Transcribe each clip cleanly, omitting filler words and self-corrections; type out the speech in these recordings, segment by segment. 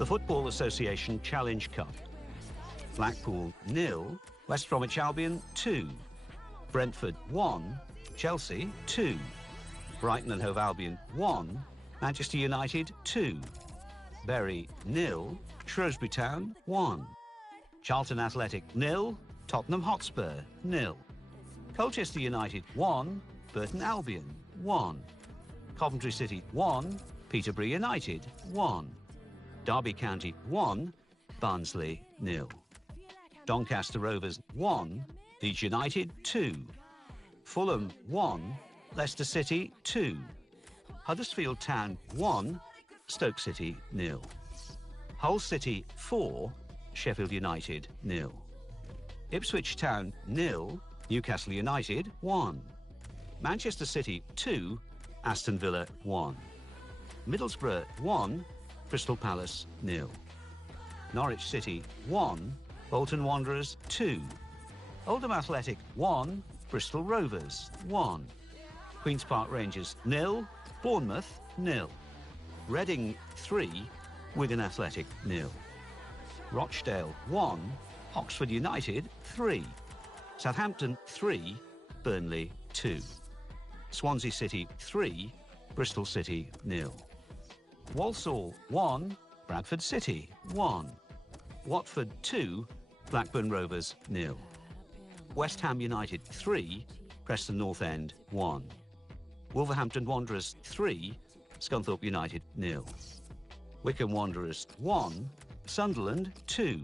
The Football Association Challenge Cup. Blackpool 0, West Bromwich Albion 2, Brentford 1, Chelsea 2, Brighton and Hove Albion 1, Manchester United 2, Bury 0, Shrewsbury Town 1, Charlton Athletic 0, Tottenham Hotspur 0, Colchester United 1, Burton Albion 1, Coventry City 1, Peterborough United 1, Derby County 1, Barnsley 0, Doncaster Rovers 1, Leeds United 2, Fulham 1, Leicester City 2, Huddersfield Town 1, Stoke City 0, Hull City 4, Sheffield United 0, Ipswich Town 0, Newcastle United 1, Manchester City 2, Aston Villa 1, Middlesbrough 1, Crystal Palace 0, Norwich City 1, Bolton Wanderers 2, Oldham Athletic 1, Bristol Rovers 1, Queen's Park Rangers 0, Bournemouth 0, Reading 3, Wigan Athletic 0, Rochdale 1, Oxford United 3, Southampton 3, Burnley 2, Swansea City 3, Bristol City 0, Walsall 1, Bradford City 1, Watford 2, Blackburn Rovers 0, West Ham United 3, Preston North End 1, Wolverhampton Wanderers 3, Scunthorpe United 0, Wycombe Wanderers 1, Sunderland 2.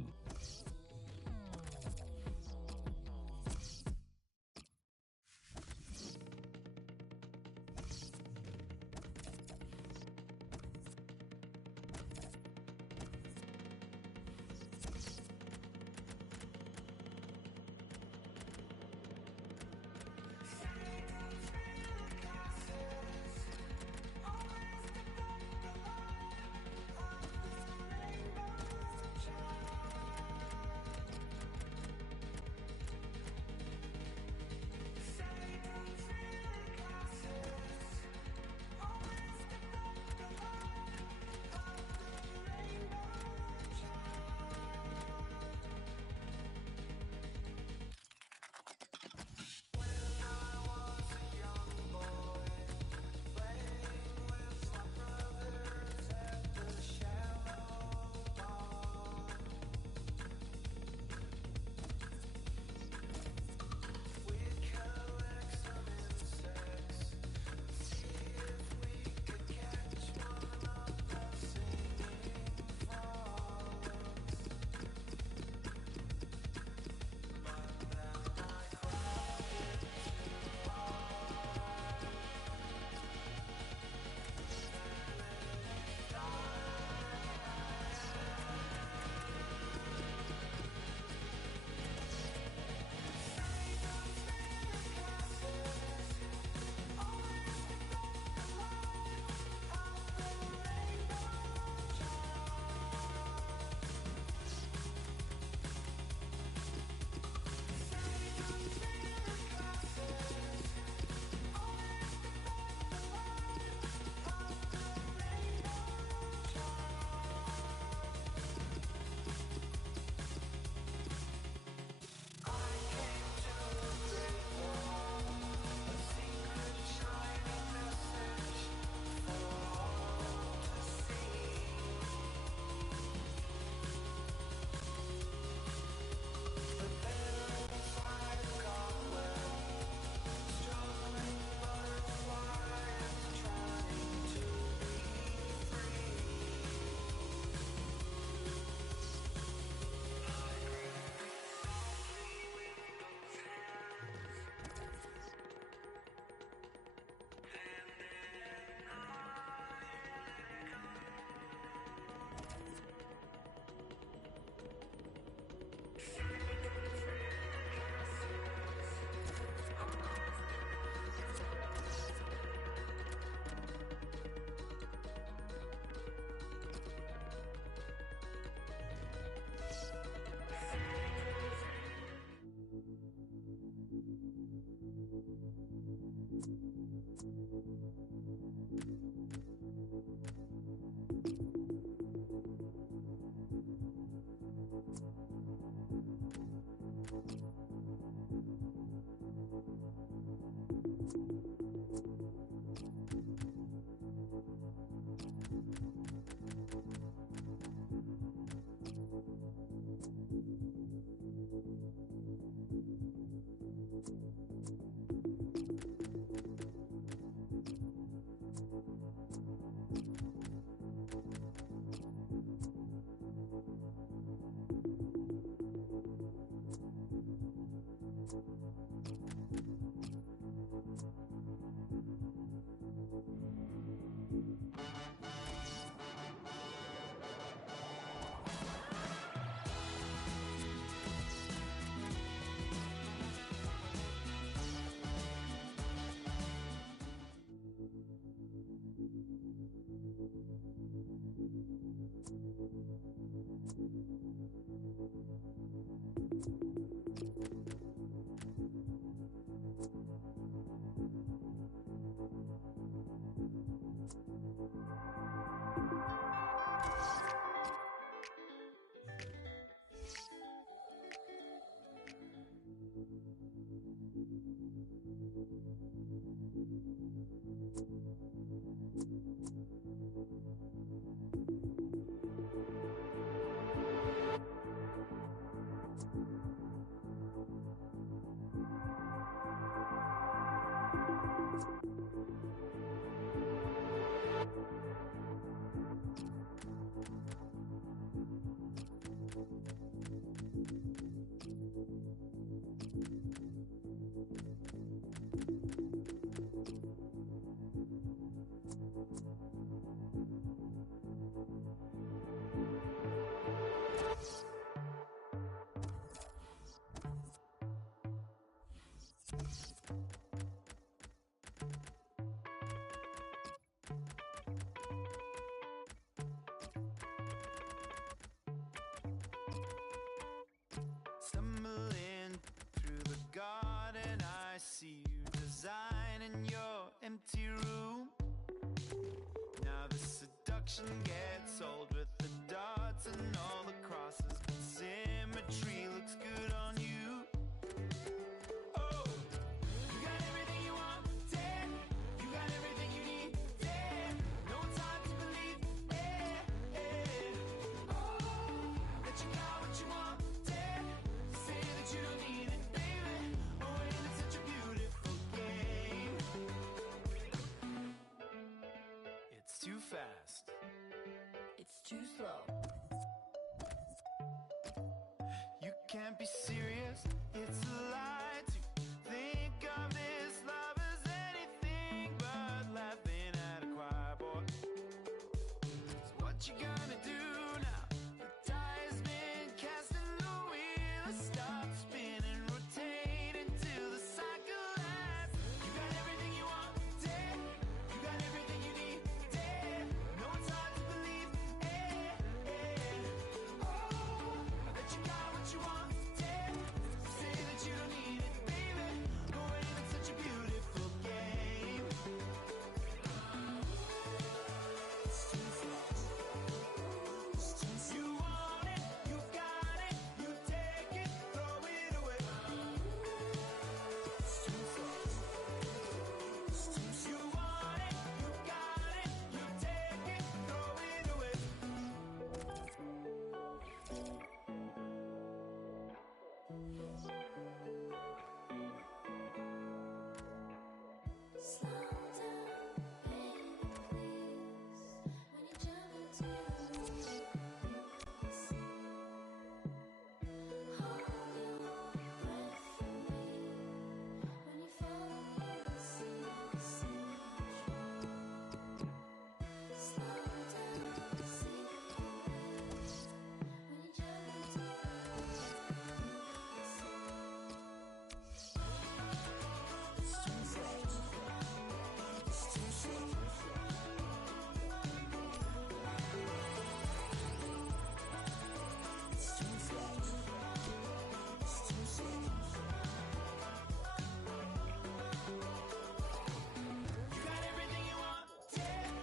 Stumbling through the garden, I see you designing your empty room. Now the seduction gets old with the dots and all the crosses, but symmetry looks good on you. Oh, you got everything you want, damn. You got everything you need, damn. No time to believe, eh, eh. Oh, that you got what you want, damn. Say that you don't need it, baby. Oh, ain't it such a beautiful game? It's too fast. It's too slow. You can't be serious, it's a lie to think of this love as anything but laughing at a choir boy. So what you gonna do now? The die has been cast and the wheel stops spinning, rotating till the cycle ends. You got everything you want, damn. You got everything you need, damn. No time to believe, eh, eh. Oh, that you got what you want, damn. Say that you don't need it, baby. Oh, ain't it such a beautiful game? You want it, you got it, you take it, throw it away. You want it, you got it, you take it, throw it away. Slow down, baby, please. When you jump into your release, hold your breath for me. When you fall in the sea, slow down, see the best. When you jump into your release, it's too slow. It's too slow. It's too slow. It's too slow. You got everything you want, damn.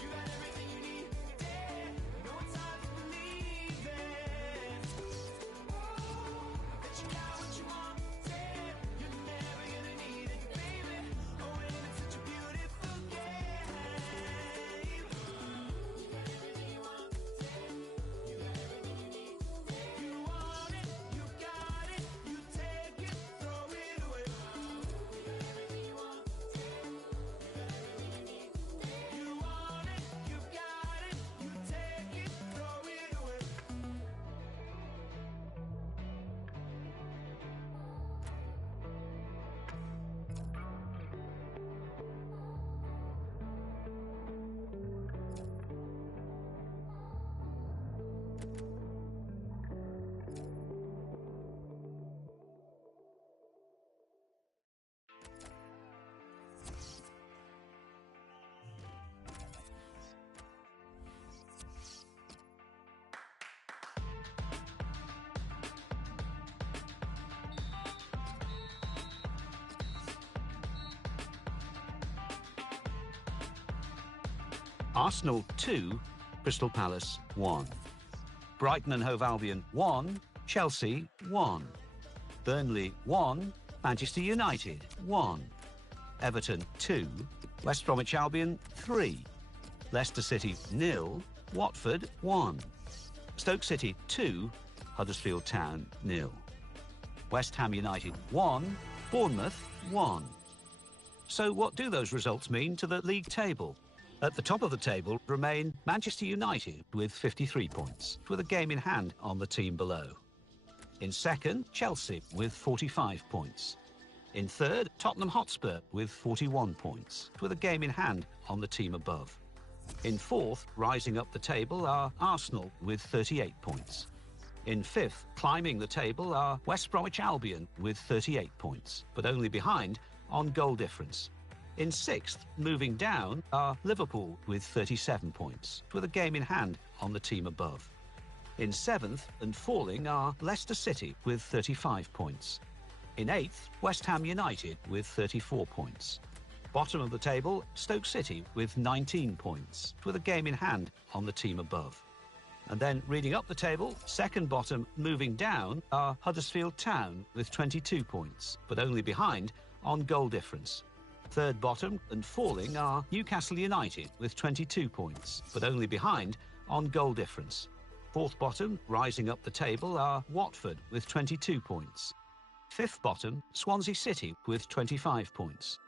You got everything you need, damn. No time to believe it. Oh, that you got what you want, damn. You're never gonna need it, baby. Oh, ain't it such a beautiful game? You got everything you want, damn. You got everything you need, damn. You want it, you got it, you take it, throw it away. You got everything you want, damn. You got everything you need, damn. You want it, you got it, you take it, throw it away. Arsenal 2, Crystal Palace 1. Brighton and Hove Albion 1, Chelsea 1. Burnley 1, Manchester United 1. Everton 2, West Bromwich Albion 3. Leicester City 0, Watford 1. Stoke City 2, Huddersfield Town 0. West Ham United 1, Bournemouth 1. So what do those results mean to the league table? At the top of the table remain Manchester United with 53 points, with a game in hand on the team below. In second, Chelsea with 45 points. In third, Tottenham Hotspur with 41 points, with a game in hand on the team above. In fourth, rising up the table, are Arsenal with 38 points. In fifth, climbing the table, are West Bromwich Albion with 38 points, but only behind on goal difference. In sixth, moving down, are Liverpool with 37 points, with a game in hand on the team above. In seventh and falling are Leicester City with 35 points. In eighth, West Ham United with 34 points. Bottom of the table, Stoke City with 19 points, with a game in hand on the team above. And then reading up the table, second bottom moving down are Huddersfield Town with 22 points, but only behind on goal difference. Third bottom and falling are Newcastle United with 22 points, but only behind on goal difference. Fourth bottom, rising up the table, are Watford with 22 points. Fifth bottom, Swansea City with 25 points.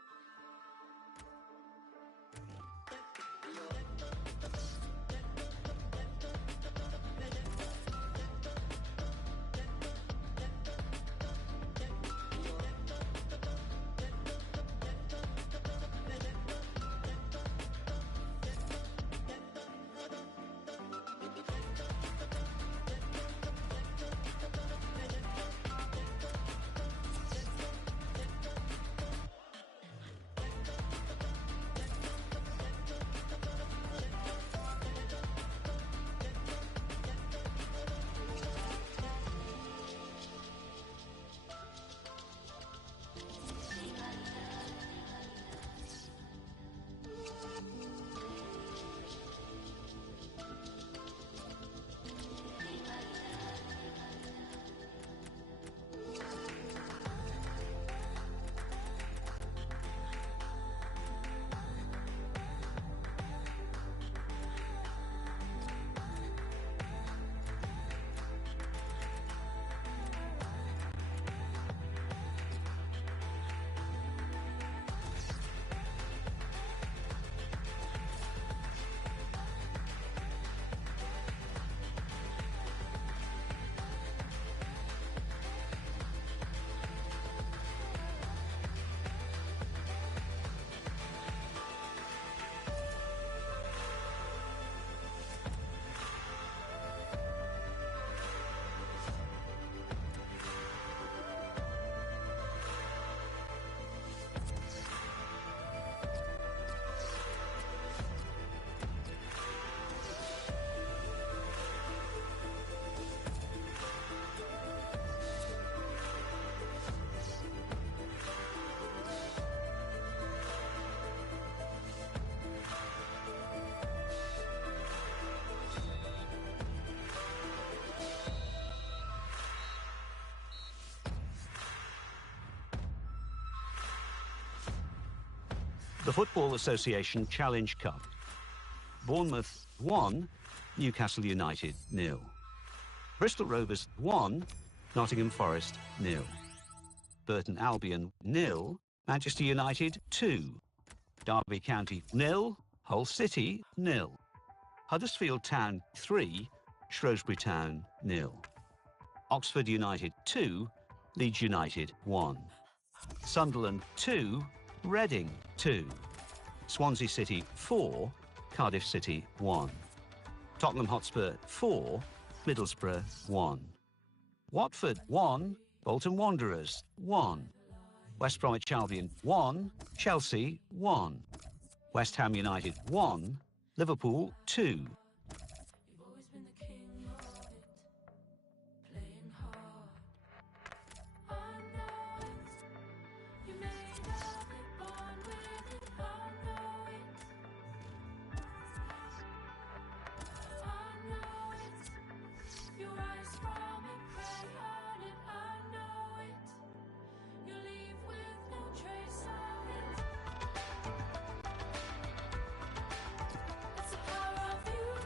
The Football Association Challenge Cup. Bournemouth 1, Newcastle United 0. Bristol Rovers 1, Nottingham Forest 0. Burton Albion 0, Manchester United 2. Derby County 0, Hull City 0. Huddersfield Town 3, Shrewsbury Town 0. Oxford United 2, Leeds United 1. Sunderland 2, Reading 2. Swansea City 4, Cardiff City 1. Tottenham Hotspur 4, Middlesbrough 1. Watford 1, Bolton Wanderers 1. West Bromwich Albion 1, Chelsea 1. West Ham United 1, Liverpool 2. You've always been the king of it, playing hard. I know it. You made of it, born with it. I know it. I know it. You rise from it, pray on it. I know it. You leave with no trace of it. It's the power of you.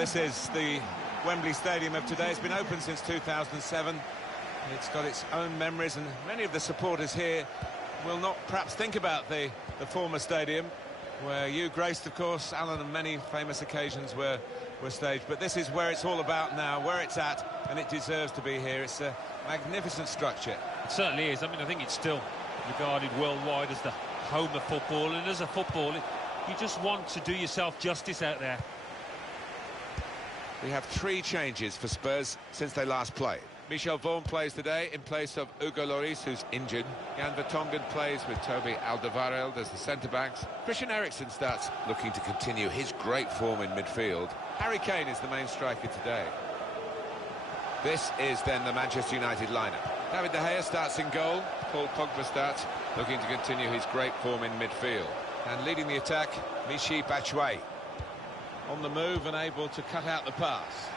this is the Wembley Stadium of today. It's been open since 2007. It's got its own memories, and many of the supporters here will not perhaps think about the former stadium, where you graced, of course, Alan, and many famous occasions were staged. But this is where it's all about now, where it's at, and it deserves to be here. It's a magnificent structure. It certainly is. I mean, I think it's still regarded worldwide as the home of football, and as a footballer, you just want to do yourself justice out there. We have 3 changes for Spurs since they last played. Michel Vorm plays today in place of Hugo Lloris, who's injured. Jan Vertonghen plays with Toby Alderweireld as the centre-backs. Christian Eriksen starts looking to continue his great form in midfield. Harry Kane is the main striker today. This is then the Manchester United lineup. David De Gea starts in goal. Paul Pogba starts looking to continue his great form in midfield. And leading the attack, Michy Batshuayi. On the move and able to cut out the pass.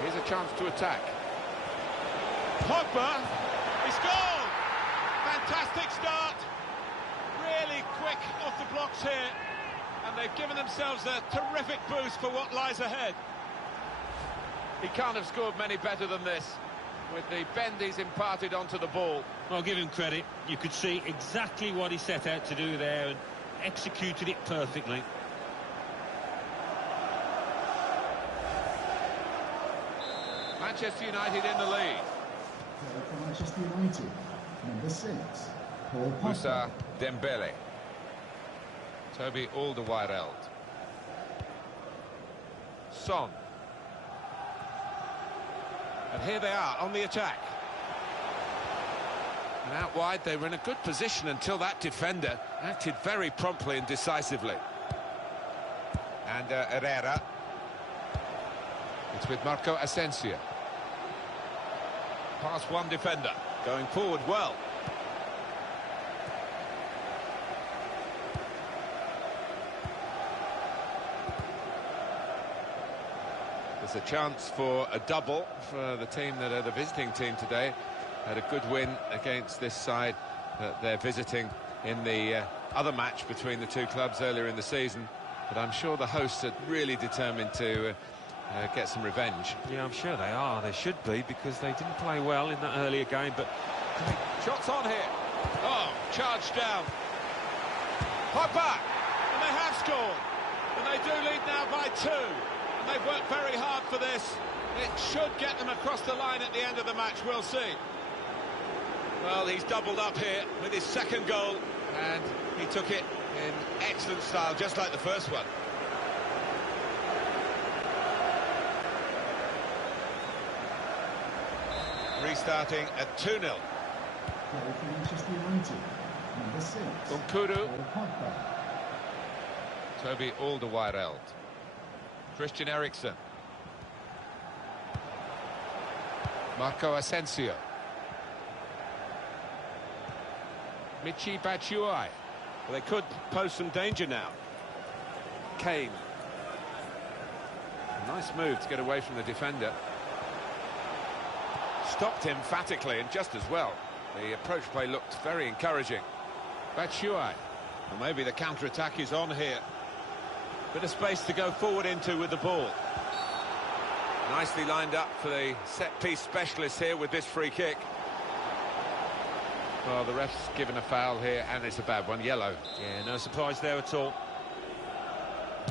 Here's a chance to attack. Pogba, he's gone! Fantastic start. Really quick off the blocks here. And they've given themselves a terrific boost for what lies ahead. He can't have scored many better than this, with the bend he's imparted onto the ball. Well, give him credit. You could see exactly what he set out to do there and executed it perfectly. Manchester United in the lead. For Manchester United, number 6, Paul Pogba. Moussa Dembele. Toby Alderweireld. Son. And here they are on the attack. And out wide, they were in a good position until that defender acted very promptly and decisively. And Herrera. It's with Marco Asensio. Past one defender. Going forward well. There's a chance for a double for the team that are the visiting team today. Had a good win against this side that they're visiting in the other match between the two clubs earlier in the season. But I'm sure the hosts are really determined to get some revenge. Yeah, I'm sure they are. They should be, because they didn't play well in that earlier game. But Shots on here. Oh, charged down. Pogba, and they have scored. And they do lead now by 2. And they've worked very hard for this. It should get them across the line at the end of the match. We'll see. Well, he's doubled up here with his second goal, and he took it in excellent style, just like the first one. Restarting at 2-0. For Manchester United, number 6, Umkuru. Paul Pogba. Toby Alderweireld. Christian Eriksen. Marco Asensio. Michy Batshuayi. Well, they could pose some danger now. Kane. A nice move to get away from the defender. Stopped emphatically, and just as well. The approach play looked very encouraging. Batshuayi. Well, maybe the counter-attack is on here. Bit of space to go forward into with the ball. Nicely lined up for the set-piece specialist here with this free kick. Well, the ref's given a foul here, and it's a bad one, yellow. yeah, no surprise there at all.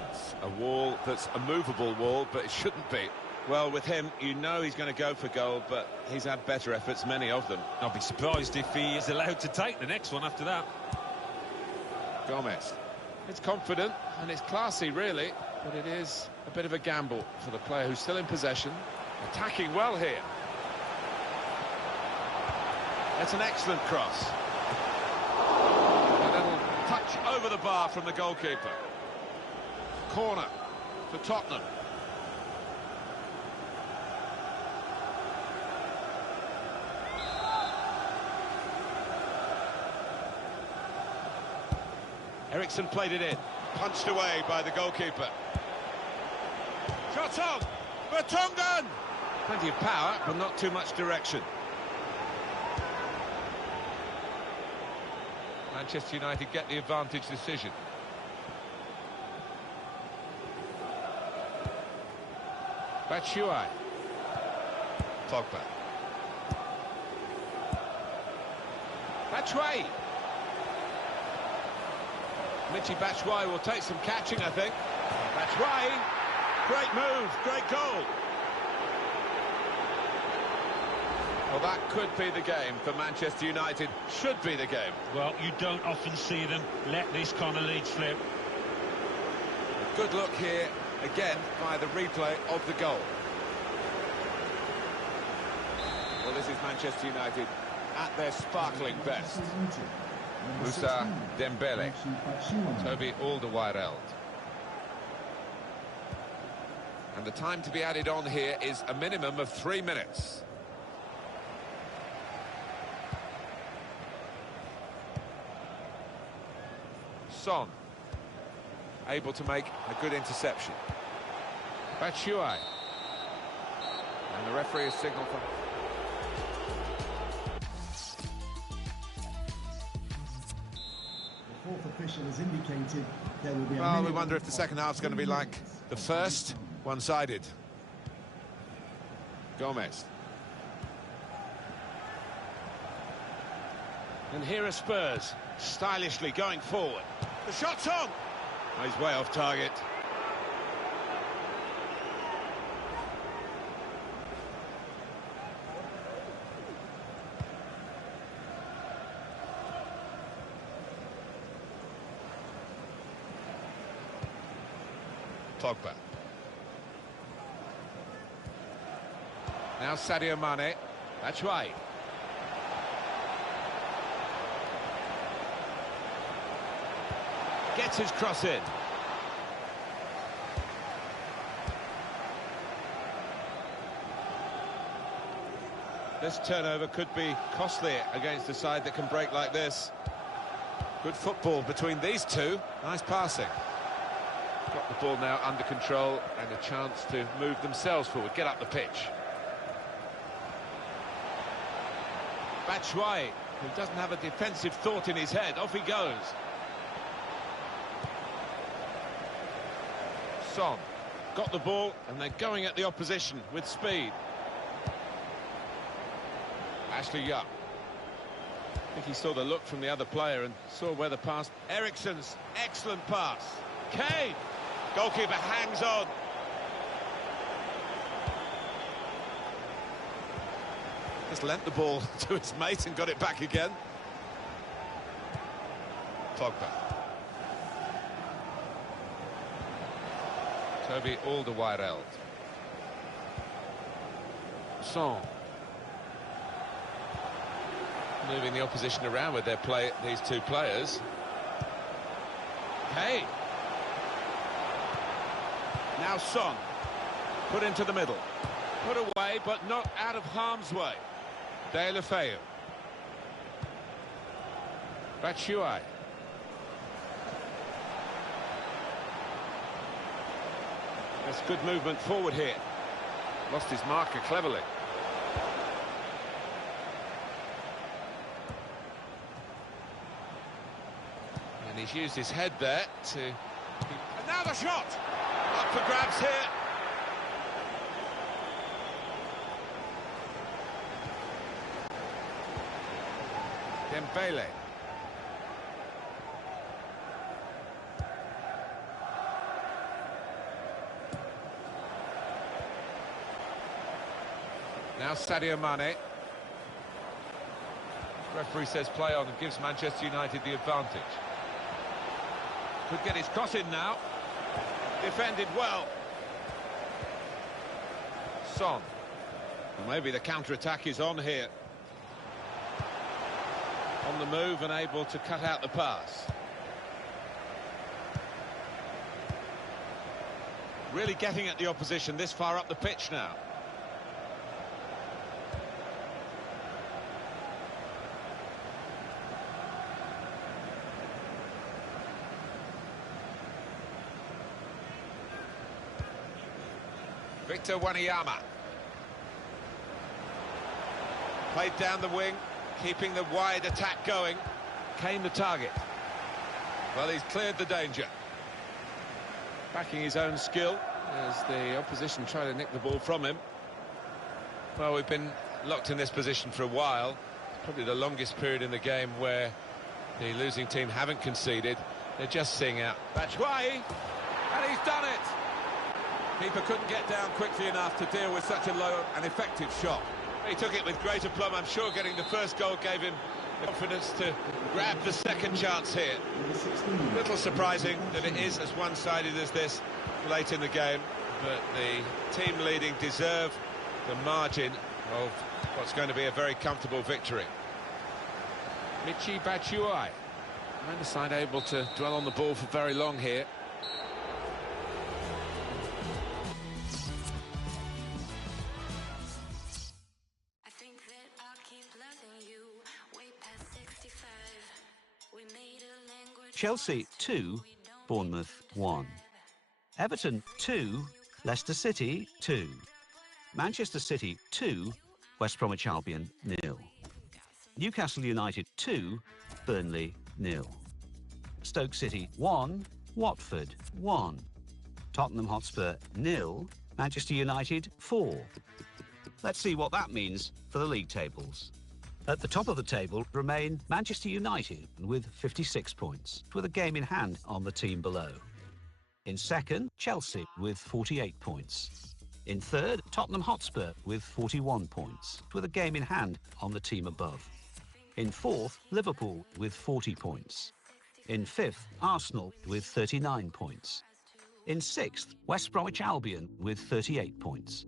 It's a wall that's a movable wall, but it shouldn't be. Well, with him, you know he's going to go for goal, but he's had better efforts, many of them. I'll be surprised if he is allowed to take the next one after that. Gomez. It's confident, and it's classy, really, but it is a bit of a gamble for the player who's still in possession. Attacking well here. That's an excellent cross. A little touch over the bar from the goalkeeper. Corner for Tottenham. Eriksen played it in. Punched away by the goalkeeper. Shots on! Vertonghen! Plenty of power, but not too much direction. Manchester United get the advantage decision. Batshuayi. Pogba. Batshuayi. Michy Batshuayi will take some catching, I think. Batshuayi. Great move, great goal. Well, that could be the game for Manchester United. Should be the game. Well, you don't often see them let this kind of lead slip. A good look here, again, by the replay of the goal. Well, this is Manchester United at their sparkling best. Moussa Dembele, Toby Alderweireld. And the time to be added on here is a minimum of 3 minutes. Son, able to make a good interception. Batshuayi. And the referee has signalled for... The fourth official has indicated there will be a Well, we minimum wonder if the second half's going to be like the first, one-sided. Gomez. And here are Spurs, stylishly going forward. The shot's on! Oh, he's way off target. Pogba. Now Sadio Mane. That's right. Gets his cross in. This turnover could be costly against a side that can break like this. Good football between these two. Nice passing. Got the ball now under control and a chance to move themselves forward, get up the pitch. Batshuayi, who doesn't have a defensive thought in his head, off he goes. Son, got the ball and they're going at the opposition with speed. Ashley Young. I think he saw the look from the other player and saw where the pass... Eriksen's excellent pass. Kane! Goalkeeper hangs on. Just lent the ball to his mate and got it back again. Pogba. Toby Alderweireld. Son. Moving the opposition around with these two players. Hey. Now Son. Put into the middle. Put away, but not out of harm's way. De La Feu. Batshuayi. That's good movement forward here. Lost his marker cleverly. And he's used his head there to... And now the shot! Up for grabs here. Dembele. Now Sadio Mane. Referee says play on and gives Manchester United the advantage. Could get his cross in now. Defended well. Son. Well, maybe the counter-attack is on here. On the move and able to cut out the pass. Really getting at the opposition this far up the pitch now. Victor Wanyama. Played down the wing, keeping the wide attack going. Kane the target. Well, he's cleared the danger. Backing his own skill as the opposition try to nick the ball from him. Well, we've been locked in this position for a while. It's probably the longest period in the game where the losing team haven't conceded. They're just seeing out. Batshuayi, and he's done it! Keeper couldn't get down quickly enough to deal with such a low and effective shot. He took it with great aplomb. I'm sure getting the first goal gave him the confidence to grab the second chance here. A little surprising that it is as one-sided as this late in the game, but the team leading deserve the margin of what's going to be a very comfortable victory. Michy Batshuayi. Neither side able to dwell on the ball for very long here. I think that I'll keep loving you way past 65. We made a language. Chelsea 2, Bournemouth 1. Everton 2, Leicester City 2. Manchester City 2, West Bromwich Albion 0. Newcastle United 2, Burnley 0. Stoke City 1, Watford 1. Tottenham Hotspur 0, Manchester United 4. Let's see what that means for the league tables. At the top of the table remain Manchester United with 56 points, with a game in hand on the team below. In second, Chelsea with 48 points. In third, Tottenham Hotspur with 41 points, with a game in hand on the team above. In fourth, Liverpool with 40 points. In fifth, Arsenal with 39 points. In sixth, West Bromwich Albion with 38 points.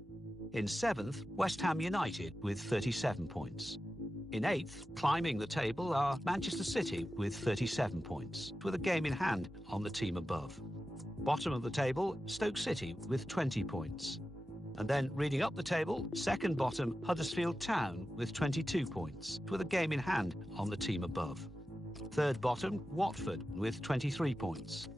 In seventh, West Ham United with 37 points. In eighth, climbing the table, are Manchester City with 37 points, with a game in hand on the team above. Bottom of the table, Stoke City with 20 points. And then reading up the table, second bottom, Huddersfield Town with 22 points, with a game in hand on the team above. Third bottom, Watford with 23 points.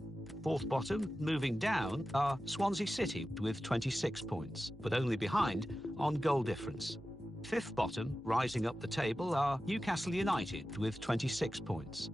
Fourth bottom, moving down, are Swansea City with 26 points, but only behind on goal difference. Fifth bottom, rising up the table, are Newcastle United with 26 points.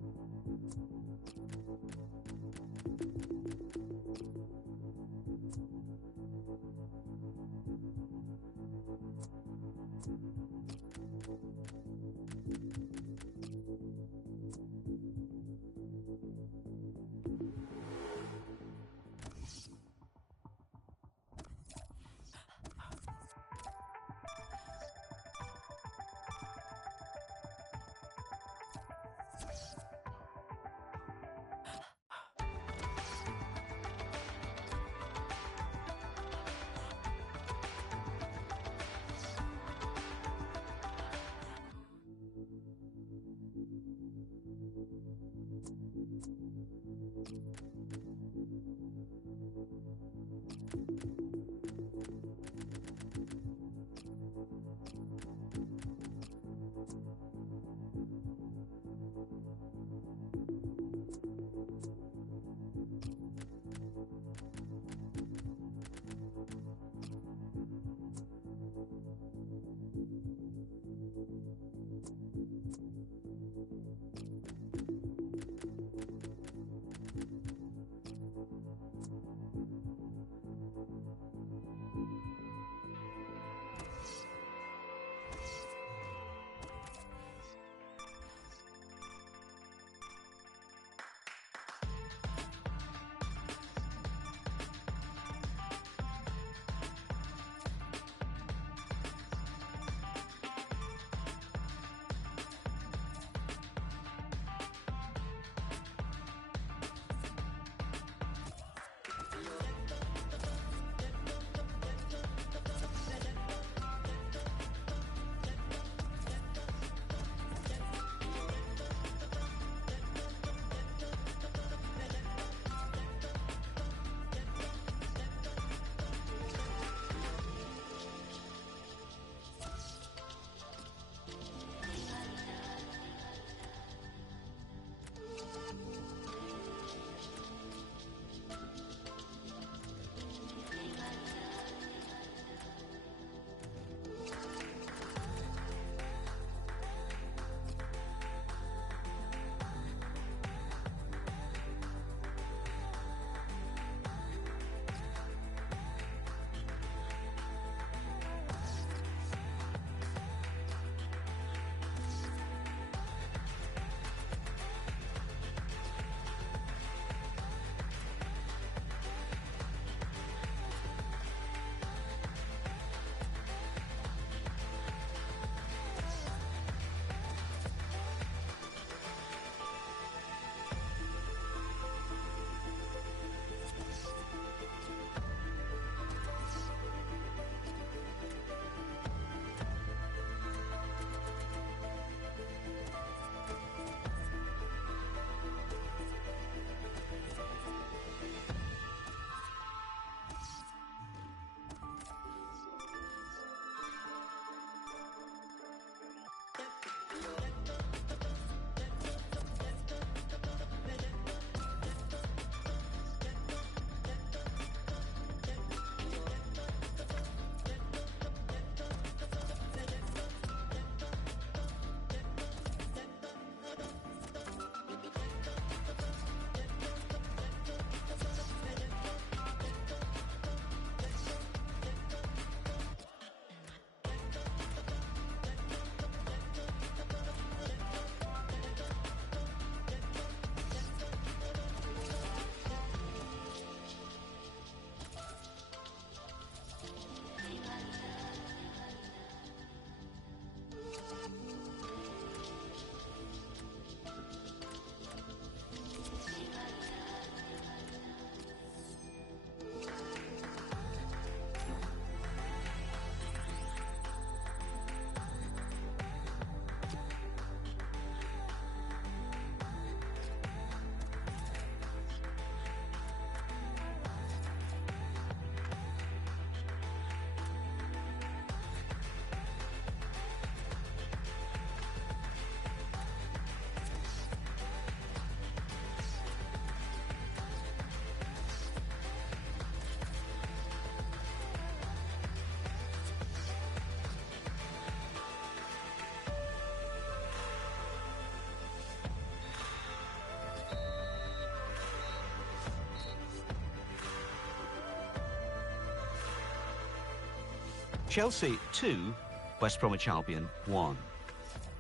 Chelsea 2, West Bromwich Albion 1.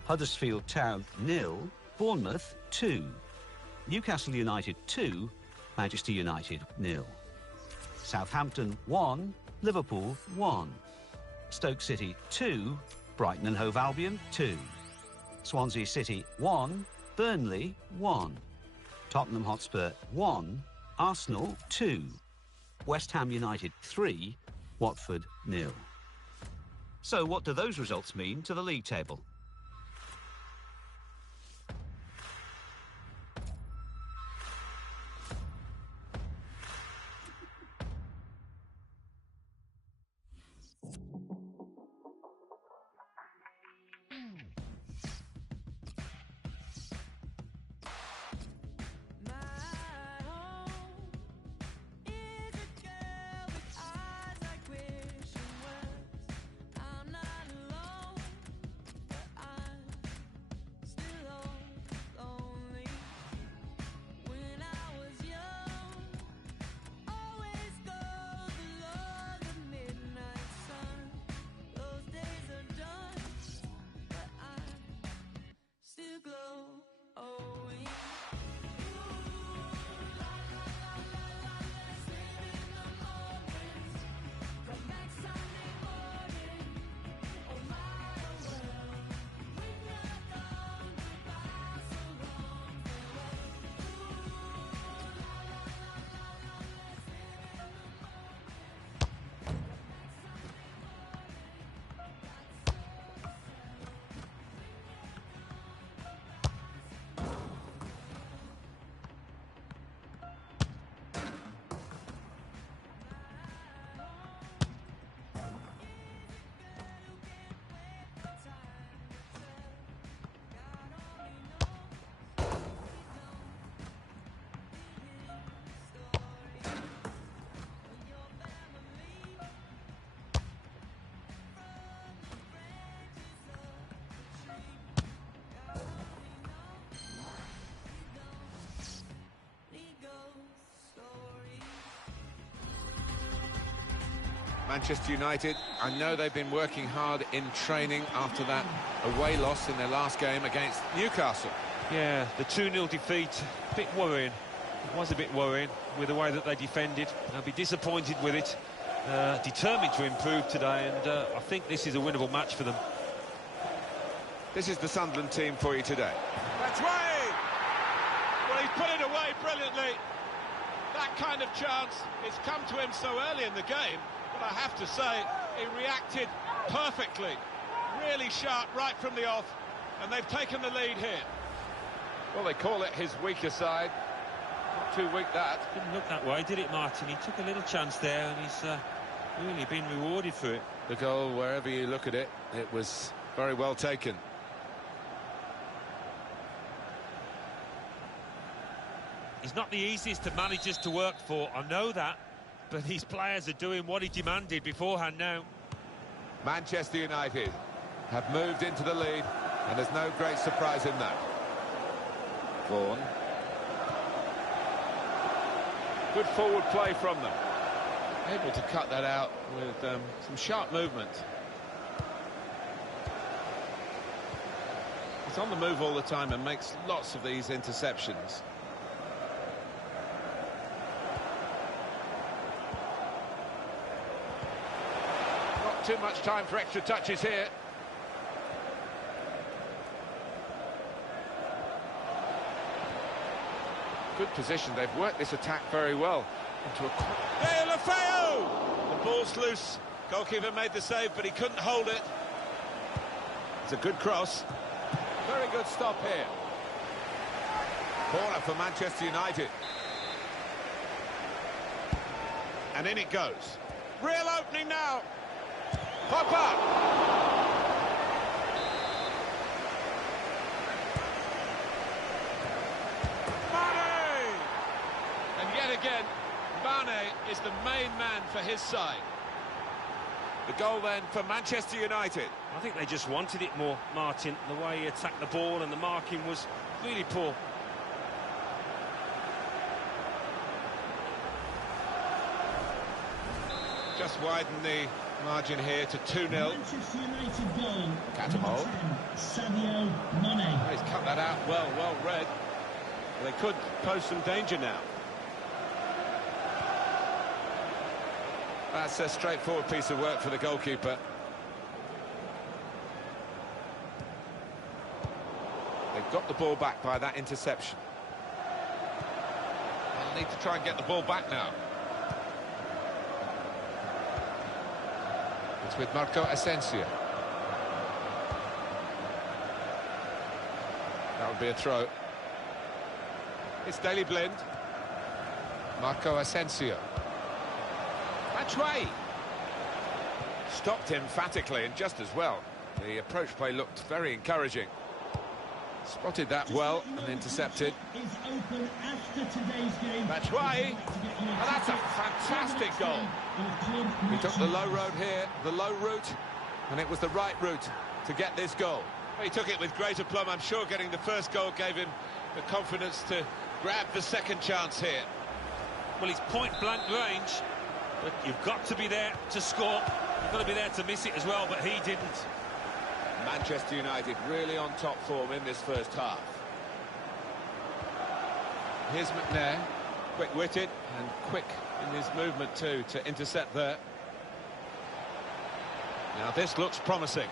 Huddersfield Town 0, Bournemouth 2. Newcastle United 2, Manchester United 0. Southampton 1, Liverpool 1. Stoke City 2, Brighton and Hove Albion 2. Swansea City 1, Burnley 1. Tottenham Hotspur 1, Arsenal 2. West Ham United 3, Watford 0. So what do those results mean to the league table? Manchester United, I know they've been working hard in training after that away loss in their last game against Newcastle. Yeah, the 2-0 defeat, a bit worrying. It was a bit worrying with the way that they defended. They'll be disappointed with it. Determined to improve today, and I think this is a winnable match for them. This is the Sunderland team for you today. That's right! Well, he's put it away brilliantly. That kind of chance, it's come to him so early in the game, but I have to say, he reacted perfectly. Really sharp right from the off, and they've taken the lead here. Well, they call it his weaker side. Not too weak, that. Didn't look that way, did it, Martin? He took a little chance there, and he's really been rewarded for it. The goal, wherever you look at it, it was very well taken. He's not the easiest of managers to work for, I know that, but these players are doing what he demanded beforehand now. Manchester United have moved into the lead, and there's no great surprise in that. Vaughan. Good forward play from them. Able to cut that out with some sharp movement. He's on the move all the time and makes lots of these interceptions. Not too much time for extra touches here. Good position. They've worked this attack very well. Into a... Hey, Lafayette! The ball's loose. Goalkeeper made the save, but he couldn't hold it. It's a good cross. Very good stop here. Corner for Manchester United. And in it goes. Real opening now. Pop up. Again, Mane is the main man for his side. The goal then for Manchester United. I think they just wanted it more, Martin. The way he attacked the ball and the marking was really poor. Just widen the Margin here to 2-0. Manchester United goal. Catamol. Sadio Mane. He's cut that out well read. They could pose some danger now. That's a straightforward piece of work for the goalkeeper. They've got the ball back by that interception. They'll need to try and get the ball back now. It's with Marco Asensio. That would be a throw. It's Daley Blind. Marco Asensio. Matchway. Stopped emphatically and just as well. The approach play looked very encouraging. Spotted that well and intercepted. Matchway. And that's a fantastic goal. He took the low road here, the low route, and it was the right route to get this goal. He took it with great aplomb. I'm sure getting the first goal gave him the confidence to grab the second chance here. Well, he's point-blank range, but you've got to be there to score. You've got to be there to miss it as well, but he didn't. Manchester United really on top form in this first half. Here's McNair, Quick-witted and quick in his movement too to intercept there. Now this looks promising.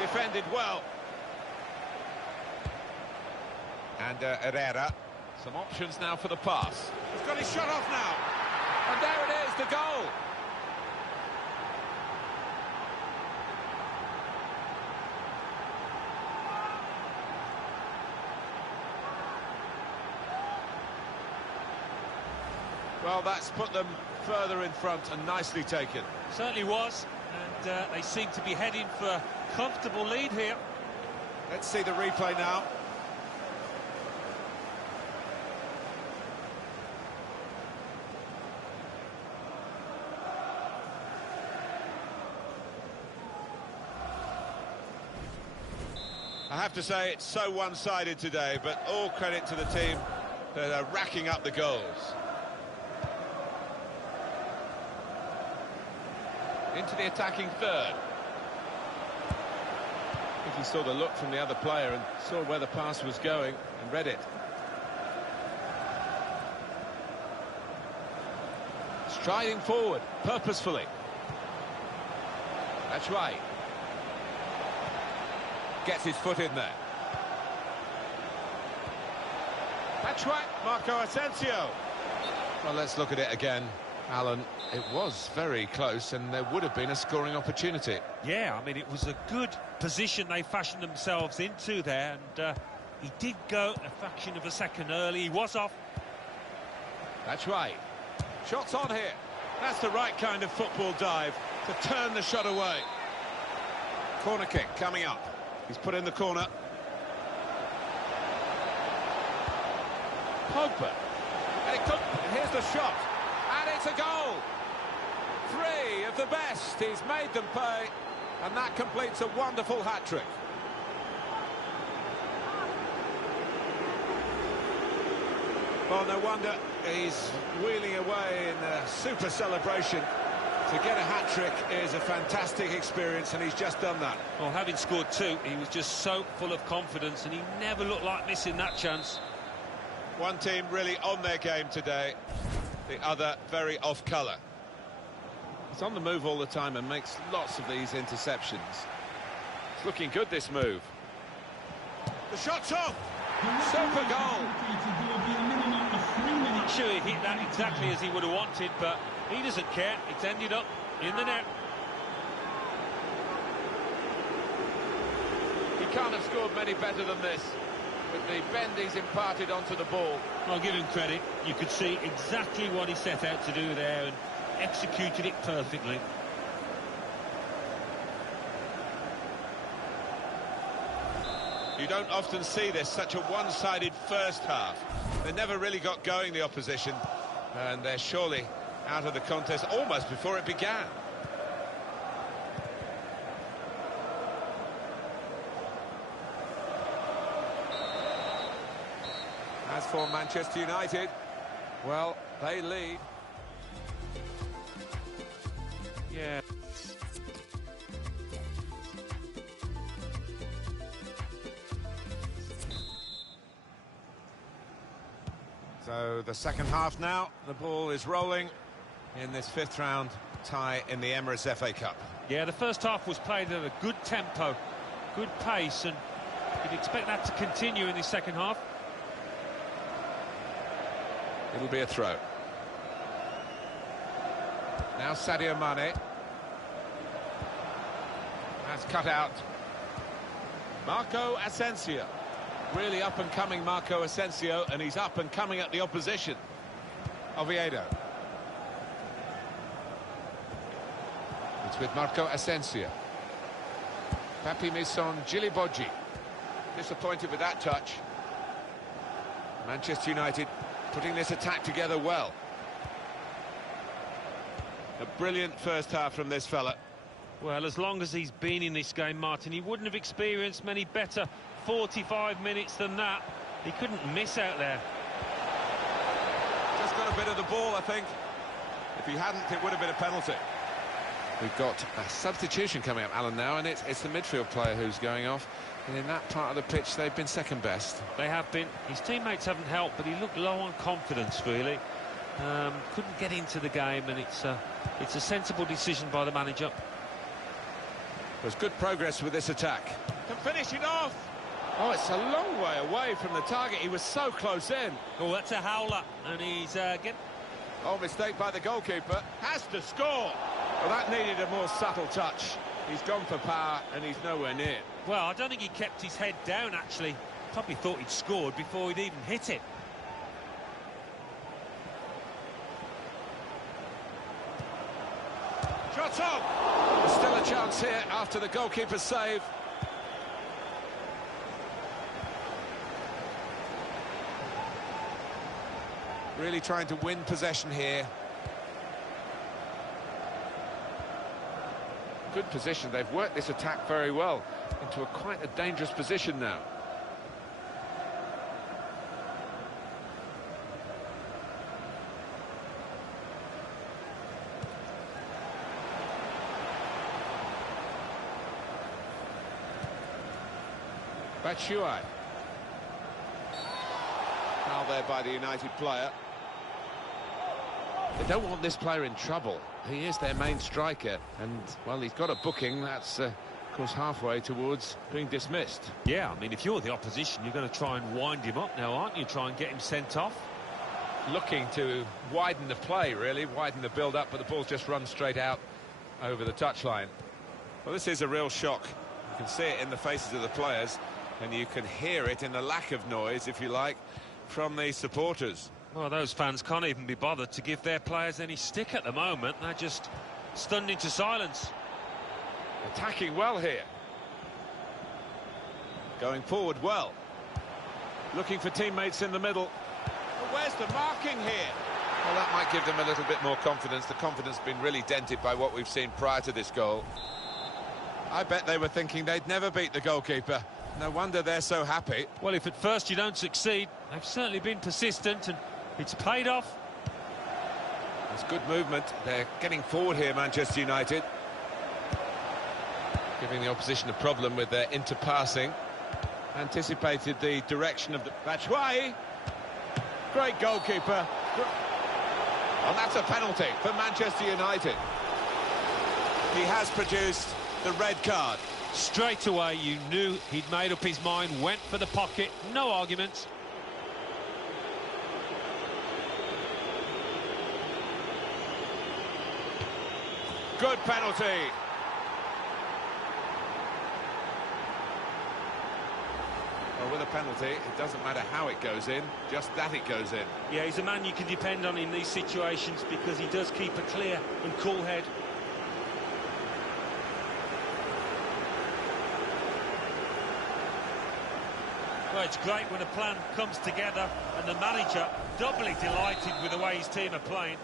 Defended well. and Herrera. Some options now for the pass. He's got his shot off now. And there it is, the goal. Well, that's put them further in front and nicely taken. Certainly was, and they seem to be heading for a comfortable lead here. Let's see the replay now. I have to say it's so one-sided today, but all credit to the team that are racking up the goals. Into the attacking third. I think he saw the look from the other player and saw where the pass was going and read it. Striding forward, purposefully. That's right. Gets his foot in there. That's right, Marco Asensio. Well, let's look at it again. Alan, it was very close and there would have been a scoring opportunity. Yeah, I mean, it was a good position they fashioned themselves into there, and he did go a fraction of a second early. He was off. That's right. Shots on here. That's the right kind of football dive to turn the shot away. Corner kick coming up. He's put in the corner. Pogba. And here's the shot. And it's a goal. 3 of the best. He's made them pay. And that completes a wonderful hat-trick. Well, no wonder he's wheeling away in a super celebration. To get a hat-trick is a fantastic experience, and he's just done that. Well, having scored 2, he was just so full of confidence, and he never looked like missing that chance. One team really on their game today, the other very off-colour. He's on the move all the time and makes lots of these interceptions. It's looking good, this move. The shot's off! Super goal! I'm not sure he hit that exactly as he would have wanted, but he doesn't care. It's ended up in the net. He can't have scored many better than this, with the bend he's imparted onto the ball. I'll give him credit. You could see exactly what he set out to do there and executed it perfectly. You don't often see this, such a one-sided first half. They never really got going, the opposition, and they're surely out of the contest almost before it began. As for Manchester United, well, they lead. Yeah. So the second half now, the ball is rolling in this fifth round tie in the Emirates FA Cup. Yeah, the first half was played at a good tempo, good pace, and you'd expect that to continue in the second half. It'll be a throw. Now Sadio Mane. That's cut out. Marco Asensio. Really up-and-coming Marco Asensio, and he's up-and-coming at the opposition. Oviedo. It's with Marco Asensio. Papi Misson Djilibodji. Disappointed with that touch. Manchester United putting this attack together well. A brilliant first half from this fella. Well, as long as he's been in this game, Martin, he wouldn't have experienced many better 45 minutes than that. He couldn't miss out there. Just got a bit of the ball, I think. If he hadn't, it would have been a penalty. We've got a substitution coming up, Alan, now, and it's the midfield player who's going off. And in that part of the pitch, they've been second best. They have been. His teammates haven't helped, but he looked low on confidence, really. Couldn't get into the game, and it's a sensible decision by the manager. There's good progress with this attack. Can finish it off. Oh, it's a long way away from the target. He was so close in. Oh, that's a howler, and he's getting... Oh, mistake by the goalkeeper. Has to score. Well, that needed a more subtle touch. He's gone for power, and he's nowhere near. Well, I don't think he kept his head down, actually. Probably thought he'd scored before he'd even hit it. Shots on! There's still a chance here after the goalkeeper's save. Really trying to win possession here. Good position. They've worked this attack very well into quite a dangerous position now. Batshuayi. Foul there by the United player. They don't want this player in trouble. He is their main striker, and, well, he's got a booking that's, of course, halfway towards being dismissed. Yeah, I mean, if you're the opposition, you're going to try and wind him up now, aren't you? Try and get him sent off. Looking to widen the play, really, widen the build-up, but the ball's just run straight out over the touchline. Well, this is a real shock. You can see it in the faces of the players, and you can hear it in the lack of noise, if you like, from the supporters. Well, those fans can't even be bothered to give their players any stick at the moment. They're just stunned into silence. Attacking well here. Going forward well. Looking for teammates in the middle. But where's the marking here? Well, that might give them a little bit more confidence. The confidence has been really dented by what we've seen prior to this goal. I bet they were thinking they'd never beat the goalkeeper. No wonder they're so happy. Well, if at first you don't succeed, they've certainly been persistent, and it's paid off. It's good movement. They're getting forward here, Manchester United. Giving the opposition a problem with their interpassing. Anticipated the direction of the... Batshuayi. Great goalkeeper. And that's a penalty for Manchester United. He has produced the red card. Straight away, you knew he'd made up his mind, went for the pocket, no arguments. Good penalty. Well, with a penalty, it doesn't matter how it goes in, just that it goes in. Yeah, he's a man you can depend on in these situations because he does keep a clear and cool head. Well, it's great when a plan comes together and the manager doubly delighted with the way his team are playing.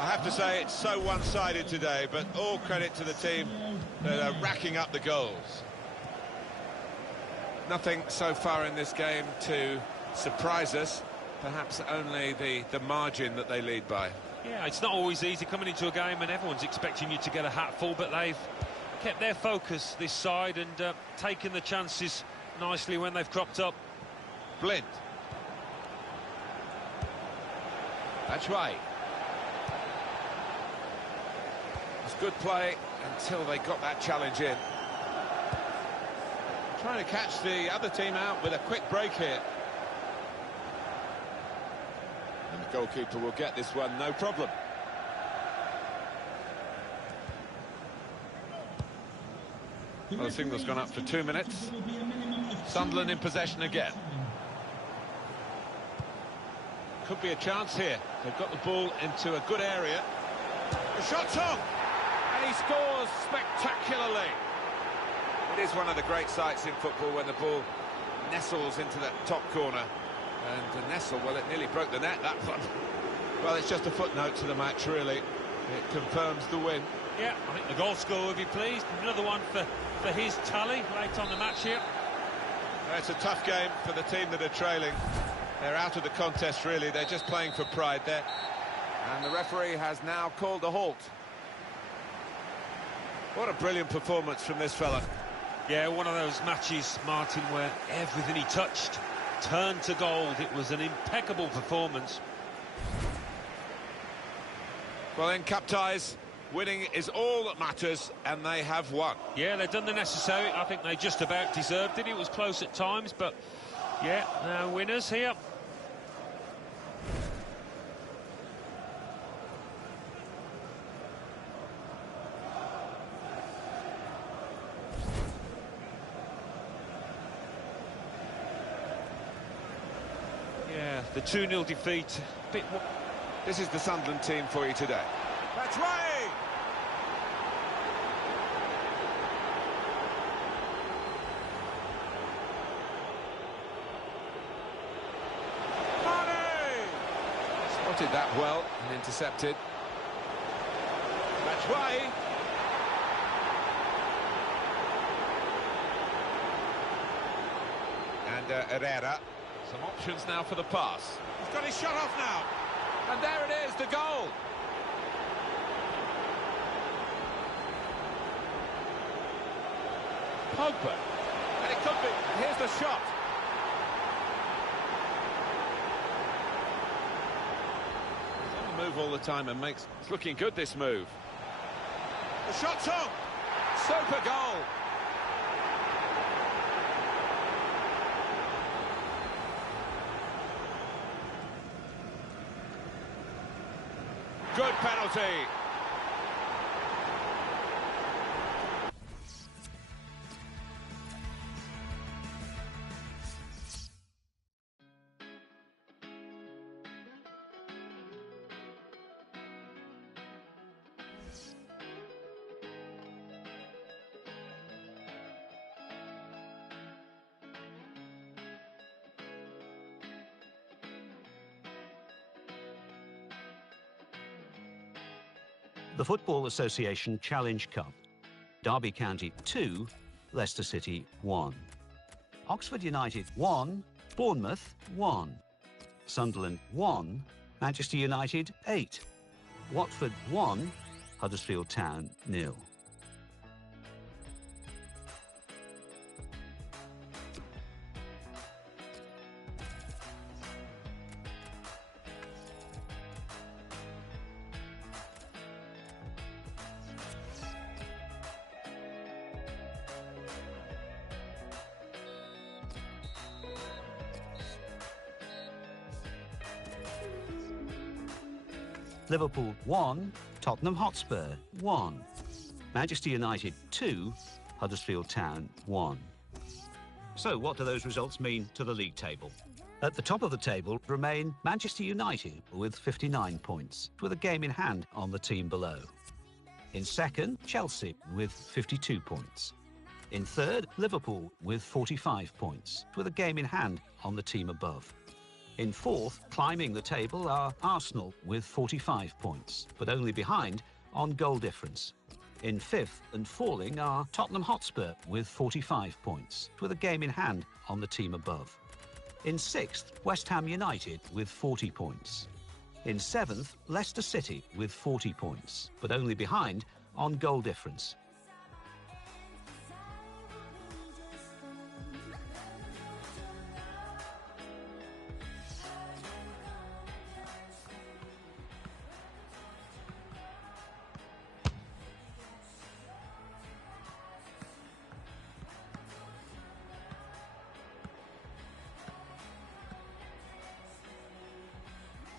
I have to say it's so one-sided today, but all credit to the team that are racking up the goals. Nothing so far in this game to surprise us, perhaps only the margin that they lead by. Yeah, it's not always easy coming into a game and everyone's expecting you to get a hatful, but they've kept their focus this side and taken the chances nicely when they've cropped up. Blind. That's right. It's good play until they got that challenge in. Trying to catch the other team out with a quick break here. And the goalkeeper will get this one, no problem. Well, the signal's gone up for 2 minutes. Sunderland in possession again. Could be a chance here. They've got the ball into a good area. The shot's on! And he scores spectacularly. It is one of the great sights in football when the ball nestles into that top corner. And the nestle, well, it nearly broke the net, that one. Well, it's just a footnote to the match, really. It confirms the win. Yeah, I think the goal scorer will be pleased. Another one for his tally late on the match here. It's a tough game for the team that are trailing. They're out of the contest, really. They're just playing for pride there. And the referee has now called a halt. What a brilliant performance from this fella. Yeah, one of those matches, Martin, where everything he touched turned to gold. It was an impeccable performance. Well, in cup ties, winning is all that matters, and they have won. Yeah, they've done the necessary. I think they just about deserved it. It was close at times, but yeah, winners here. Yeah, the 2-0 defeat. This is the Sunderland team for you today. That's right! Spotted that well and intercepted. That's right! And Herrera. Some options now for the pass. He's got his shot off now. And there it is, the goal. Pogba. And it could be. Here's the shot. He's on the move all the time and makes... It's looking good, this move. The shot's on. Super goal. Good penalty. The Football Association Challenge Cup. Derby County 2, Leicester City 1. Oxford United 1, Bournemouth 1. Sunderland 1, Manchester United 8. Watford 1, Huddersfield Town 0. Liverpool 1, Tottenham Hotspur 1. Manchester United 2, Huddersfield Town 1. So what do those results mean to the league table? At the top of the table remain Manchester United with 59 points, with a game in hand on the team below. In second, Chelsea with 52 points. In third, Liverpool with 45 points, with a game in hand on the team above. In fourth, climbing the table, are Arsenal with 45 points, but only behind on goal difference. In fifth and falling are Tottenham Hotspur with 45 points, with a game in hand on the team above. In sixth, West Ham United with 40 points. In 7th, Leicester City with 40 points, but only behind on goal difference.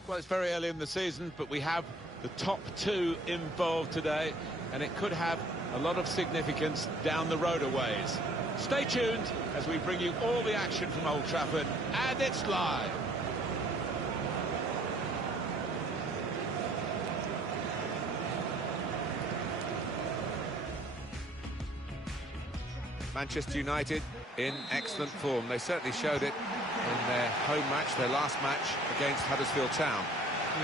Well, it's very early in the season, but we have the top two involved today, and it could have a lot of significance down the road a ways. Stay tuned as we bring you all the action from Old Trafford, and it's live. Manchester United in excellent form. They certainly showed it in their home match, their last match against Huddersfield Town.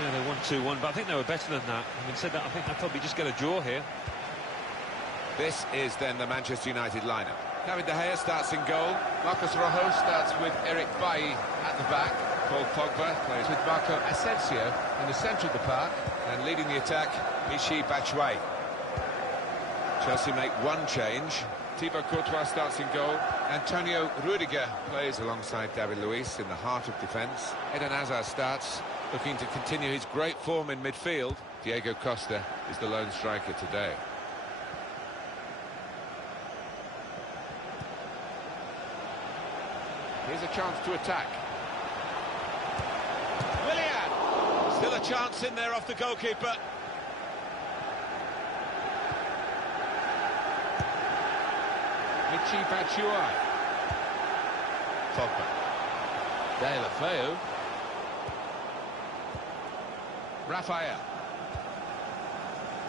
Yeah, they won 2-1, but I think they were better than that. Having said that, I think they'll probably just get a draw here. This is then the Manchester United lineup. David De Gea starts in goal. Marcos Rojo starts with Eric Bailly at the back. Paul Pogba plays with Marco Asensio in the centre of the park. And leading the attack, Michy Batshuayi. Chelsea make one change. Thibaut Courtois starts in goal. Antonio Rudiger plays alongside David Luiz in the heart of defence. Eden Hazard starts, looking to continue his great form in midfield. Diego Costa is the lone striker today. Here's a chance to attack. Willian! Still a chance in there off the goalkeeper. Michy Batshuayi. Pogba. Deulofeu. Raphael.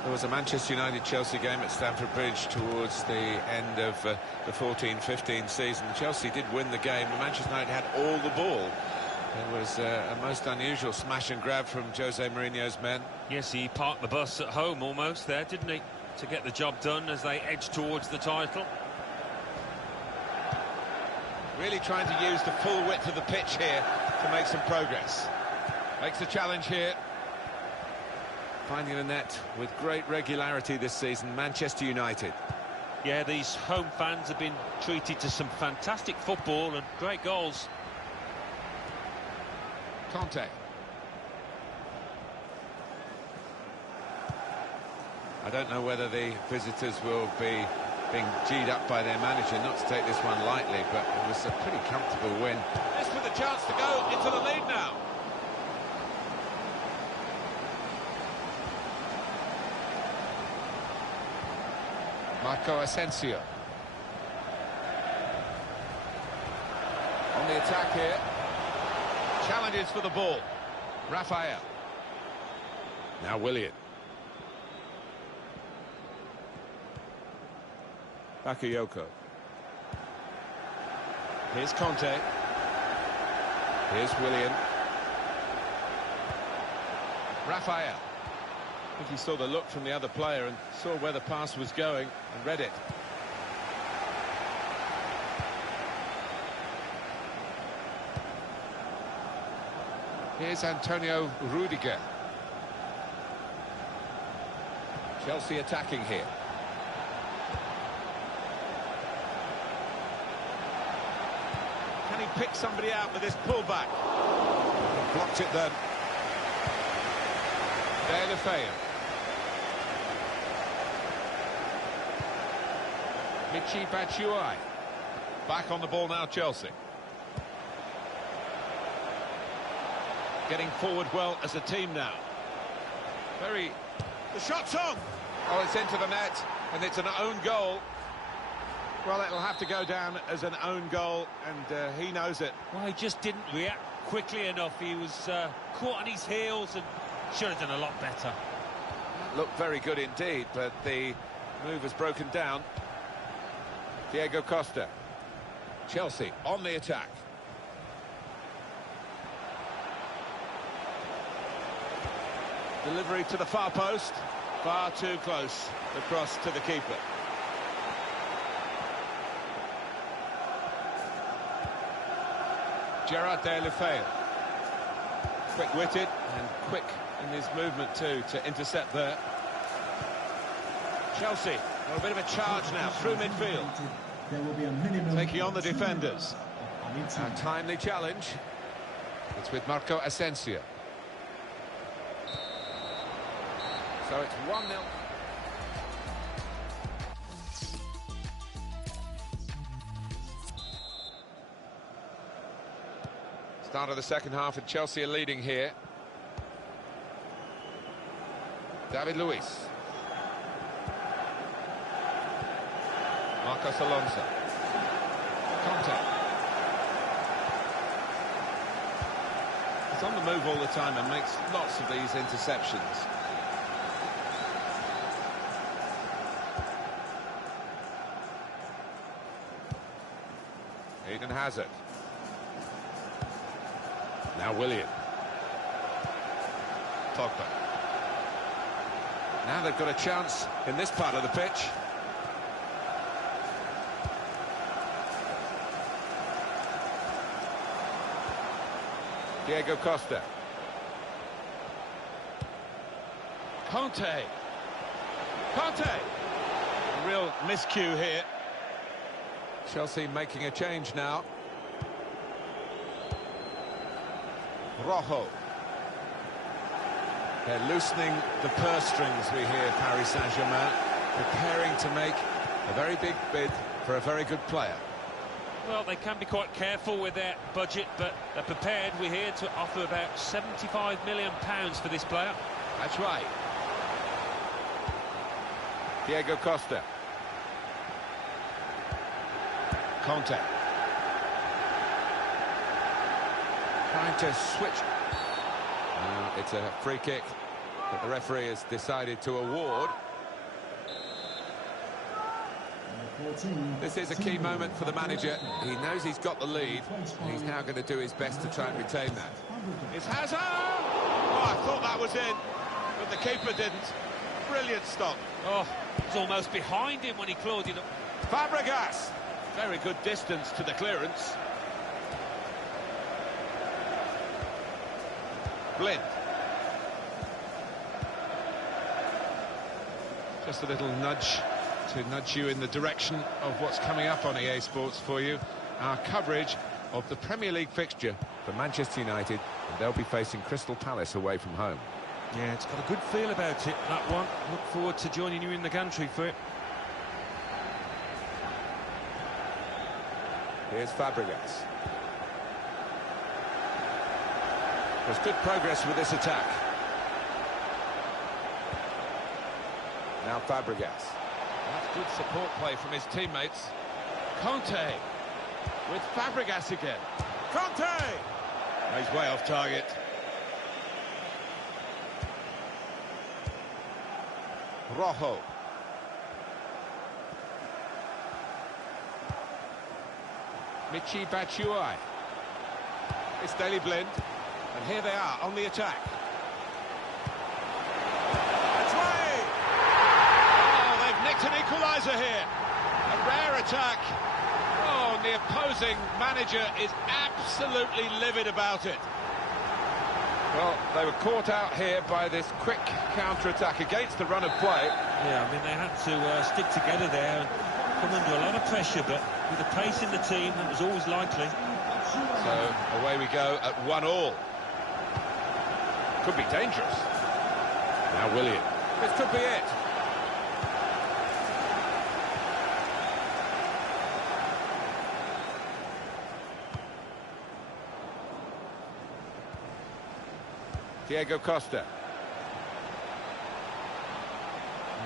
There was a Manchester United-Chelsea game at Stamford Bridge towards the end of the 14-15 season. Chelsea did win the game, but Manchester United had all the ball. There was a most unusual smash and grab from Jose Mourinho's men. Yes, he parked the bus at home almost there, didn't he? To get the job done as they edge towards the title. Really trying to use the full width of the pitch here to make some progress. Makes the challenge here. Finding the net with great regularity this season, Manchester United. Yeah, these home fans have been treated to some fantastic football and great goals. Conte. I don't know whether the visitors will be being G'd up by their manager not to take this one lightly, but it was a pretty comfortable win. This with a chance to go into the lead now. Marco Asensio. On the attack here. Challenges for the ball. Raphael. Now Willian. Bakayoko. Here's Conte. Here's Willian. Raphael. I think he saw the look from the other player and saw where the pass was going and read it. Here's Antonio Rudiger. Chelsea attacking here. Can he pick somebody out with this pullback? Blocked it then. Deulofeu. Michy Batshuayi. Back on the ball now, Chelsea. Getting forward well as a team now. The shot's on! Oh, it's into the net, and it's an own goal. Well, it'll have to go down as an own goal, and he knows it. Well, he just didn't react quickly enough. He was caught on his heels and should have done a lot better. Looked very good indeed, but the move has broken down. Diego Costa. Chelsea on the attack. Delivery to the far post. Far too close. The cross to the keeper. Gerard Deulofeu. Quick-witted and quick in his movement too to intercept there. Chelsea got a bit of a charge now through midfield. There will be a minimum Taking on the of 2 defenders. minutes. A timely challenge. It's with Marco Asensio. So it's 1-0. Start of the second half, and Chelsea are leading here. David Luiz. Marcos Alonso. Conte. He's on the move all the time and makes lots of these interceptions. Eden Hazard. Now Willian. Pogba. Now they've got a chance in this part of the pitch. Diego Costa. Conte. Real miscue here. Chelsea making a change now. Rojo. They're loosening the purse strings, we hear, Paris Saint-Germain, preparing to make a very big bid for a very good player. Well, they can be quite careful with their budget, but they're prepared, we hear, to offer about £75 million for this player. That's right. Diego Costa. Conte. Trying to switch. It's a free kick that the referee has decided to award. This is a key moment for the manager. He knows he's got the lead, and he's now going to do his best to try and retain that. It's Hazard! Oh, I thought that was in, but the keeper didn't. Brilliant stop. Oh, he's almost behind him when he clawed it up. Fabregas! Very good distance to the clearance. Blind. Just a little nudge to nudge you in the direction of what's coming up on EA Sports for you. Our coverage of the Premier League fixture For Manchester United, and they'll be facing Crystal Palace away from home. Yeah, it's got a good feel about it, that one. Look forward to joining you in the gantry for it. Here's Fabregas. There's good progress with this attack. Now Fabregas. That's good support play from his teammates. Conte with Fabregas again. Conte! He's way off target. Rojo. Michi Batshuayi. It's Daley Blind. And here they are on the attack. That's way! Oh, they've nicked an equaliser here. A rare attack. Oh, and the opposing manager is absolutely livid about it. Well, they were caught out here by this quick counter-attack against the run of play. Yeah, I mean, they had to stick together there and come under a lot of pressure, but with the pace in the team, that was always likely. So away we go at 1-1. Could be dangerous. Now Willian. This could be it. Diego Costa.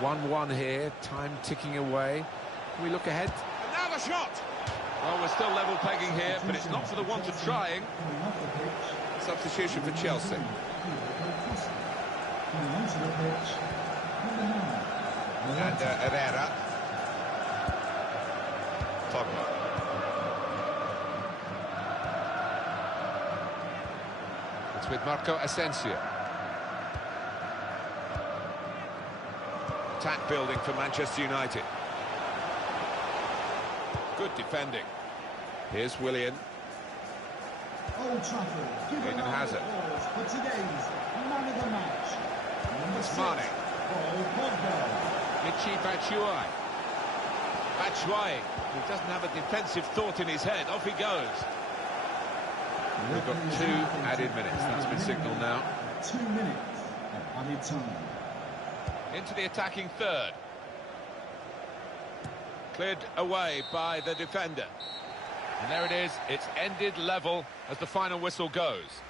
1-1 here, time ticking away. Can we look ahead? And now the shot! Well, we're still level pegging here, but it's not for the want of trying. Substitution for Chelsea. And Herrera. Pogba. It's with Marco Asensio. Attack building for Manchester United. Good defending. Here's Willian. Old Trafford. Give Eden a round of Hazard. applause for today's man of the match. Number It's 6, Mane. Paul Pogba. Michy Batshuayi. Batshuayi, who doesn't have a defensive thought in his head. Off he goes. We've got 2 added minutes. That's been signalled now. 2 minutes of added time. Into the attacking third. Cleared away by the defender. And there it is. It's ended level as the final whistle goes.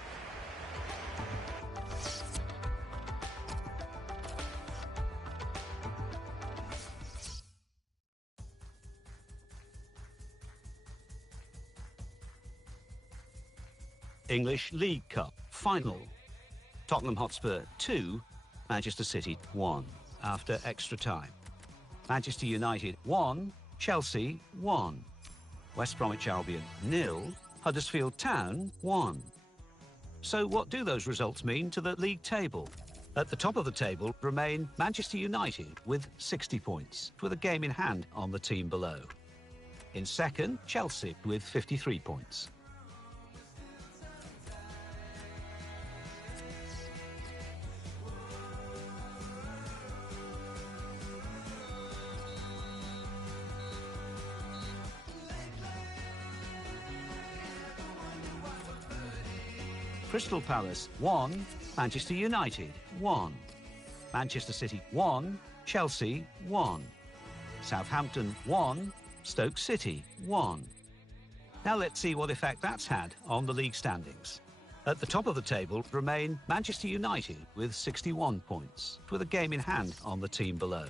English League Cup final. Tottenham Hotspur 2, Manchester City 1 after extra time. Manchester United 1, Chelsea 1. West Bromwich Albion 0, Huddersfield Town 1. So what do those results mean to the league table? At the top of the table remain Manchester United with 60 points, with a game in hand on the team below. In second, Chelsea with 53 points. Crystal Palace 1, Manchester United 1. Manchester City 1, Chelsea 1. Southampton 1, Stoke City 1. Now let's see what effect that's had on the league standings. At the top of the table remain Manchester United with 61 points, with a game in hand on the team below.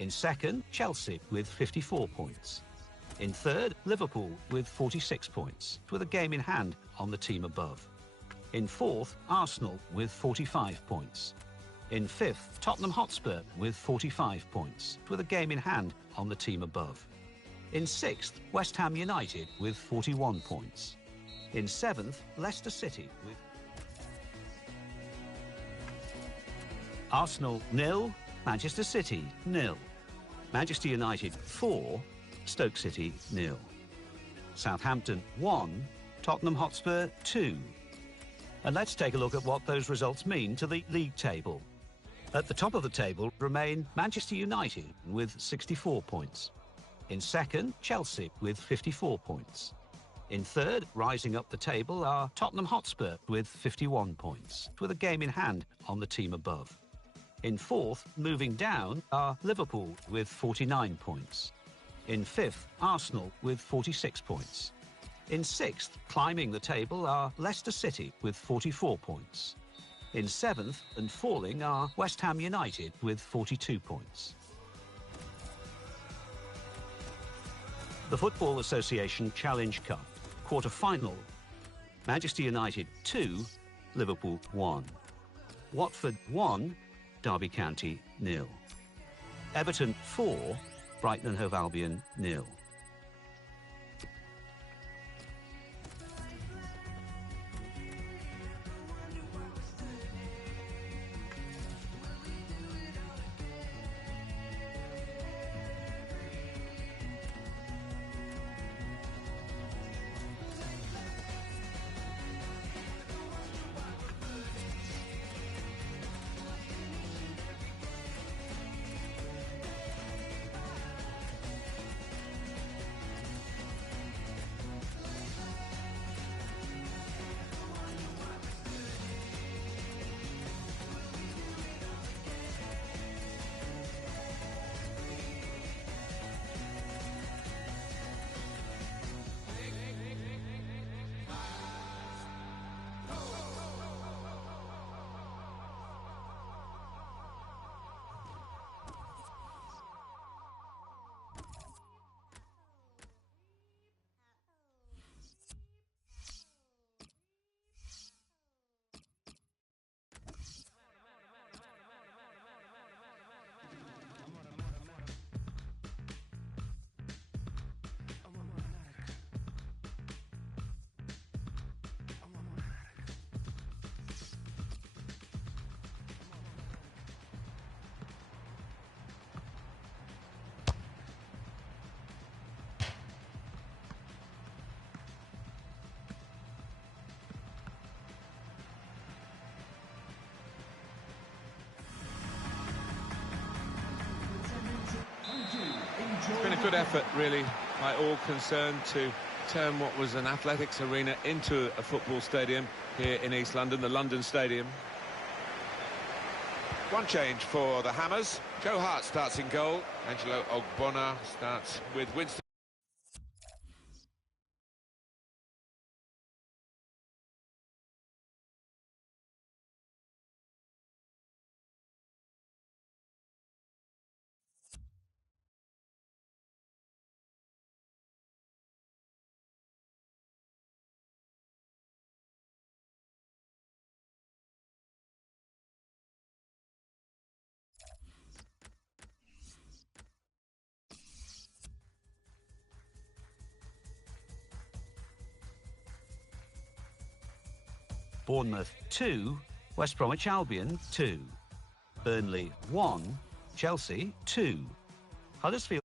In second, Chelsea with 54 points. In third, Liverpool with 46 points, with a game in hand on the team above. In fourth, Arsenal with 45 points. In fifth, Tottenham Hotspur with 45 points, with a game in hand on the team above. In sixth, West Ham United with 41 points. In seventh, Leicester City with Arsenal 0, Manchester City 0. Manchester United 4, Stoke City 0. Southampton 1, Tottenham Hotspur 2. And let's take a look at what those results mean to the league table. At the top of the table remain Manchester United with 64 points. In second, Chelsea with 54 points. In third, rising up the table, are Tottenham Hotspur with 51 points, with a game in hand on the team above. In fourth, moving down, are Liverpool with 49 points. In fifth, Arsenal with 46 points. In sixth, climbing the table, are Leicester City with 44 points. In seventh and falling are West Ham United with 42 points. The Football Association Challenge Cup, quarter-final. Manchester United 2, Liverpool 1. Watford 1, Derby County 0. Everton 4, Brighton and Hove Albion 0. good effort, really, by all concerned to turn what was an athletics arena into a football stadium here in East London, the London Stadium. One change for the Hammers. Joe Hart starts in goal. Angelo Ogbonna starts with Winston. Bournemouth 2, West Bromwich Albion 2. Burnley 1, Chelsea 2. Huddersfield